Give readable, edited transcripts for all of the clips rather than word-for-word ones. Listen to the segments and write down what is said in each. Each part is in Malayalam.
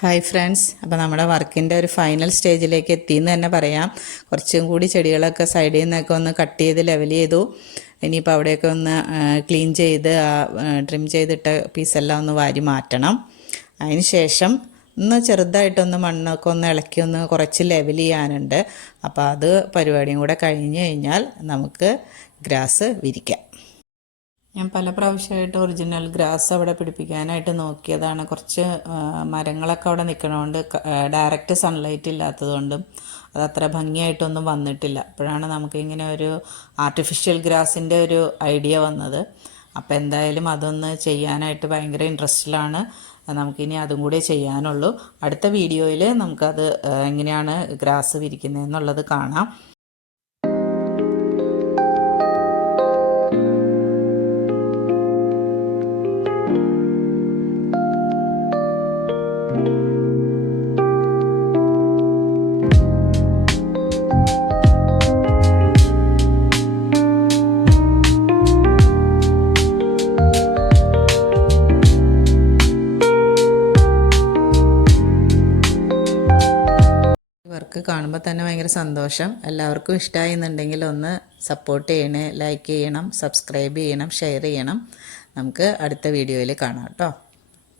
ഹായ് ഫ്രണ്ട്സ്, അപ്പോൾ നമ്മുടെ വർക്കിൻ്റെ ഒരു ഫൈനൽ സ്റ്റേജിലേക്ക് എത്തിയെന്ന് തന്നെ പറയാം. കുറച്ചും കൂടി ചെടികളൊക്കെ സൈഡിൽ നിന്നൊക്കെ ഒന്ന് കട്ട് ചെയ്ത് ലെവൽ ചെയ്തു. ഇനിയിപ്പോൾ അവിടെയൊക്കെ ഒന്ന് ക്ലീൻ ചെയ്ത് ട്രിം ചെയ്തിട്ട പീസെല്ലാം ഒന്ന് വാരി മാറ്റണം. അതിന് ശേഷം ഒന്ന് ചെറുതായിട്ടൊന്ന് മണ്ണൊക്കെ ഒന്ന് ഇളക്കി ഒന്ന് കുറച്ച് ലെവൽ ചെയ്യാനുണ്ട്. അപ്പോൾ അത് പരിപാടിയും കൂടെ കഴിഞ്ഞ് കഴിഞ്ഞാൽ നമുക്ക് ഗ്രാസ് വിരിക്കാം. ഞാൻ പല പ്രാവശ്യമായിട്ട് ഒറിജിനൽ ഗ്രാസ് അവിടെ പിടിപ്പിക്കാനായിട്ട് നോക്കിയതാണ്. കുറച്ച് മരങ്ങളൊക്കെ അവിടെ നിൽക്കണോണ്ട് ഡയറക്റ്റ് സൺലൈറ്റ് ഇല്ലാത്തതുകൊണ്ടും അതത്ര ഭംഗിയായിട്ടൊന്നും വന്നിട്ടില്ല. അപ്പോഴാണ് നമുക്കിങ്ങനെ ഒരു ആർട്ടിഫിഷ്യൽ ഗ്രാസിൻ്റെ ഒരു ഐഡിയ വന്നത്. അപ്പോൾ എന്തായാലും അതൊന്ന് ചെയ്യാനായിട്ട് ഭയങ്കര ഇൻട്രസ്റ്റിലാണ്. നമുക്കിനി അതും കൂടെ ചെയ്യാനുള്ളൂ. അടുത്ത വീഡിയോയിൽ നമുക്കത് എങ്ങനെയാണ് ഗ്രാസ് വിരിക്കുന്നതെന്നുള്ളത് കാണാം. വർക്ക് കാണുമ്പോൾ തന്നെ ഭയങ്കര സന്തോഷം. എല്ലാവർക്കും ഇഷ്ടമായി എന്നുണ്ടെങ്കിൽ ഒന്ന് സപ്പോർട്ട് ചെയ്യണേ, ലൈക്ക് ചെയ്യണം, സബ്സ്ക്രൈബ് ചെയ്യണം, ഷെയർ ചെയ്യണം. നമുക്ക് അടുത്ത വീഡിയോയിൽ കാണാം കേട്ടോ.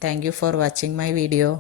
Thank you for watching my video.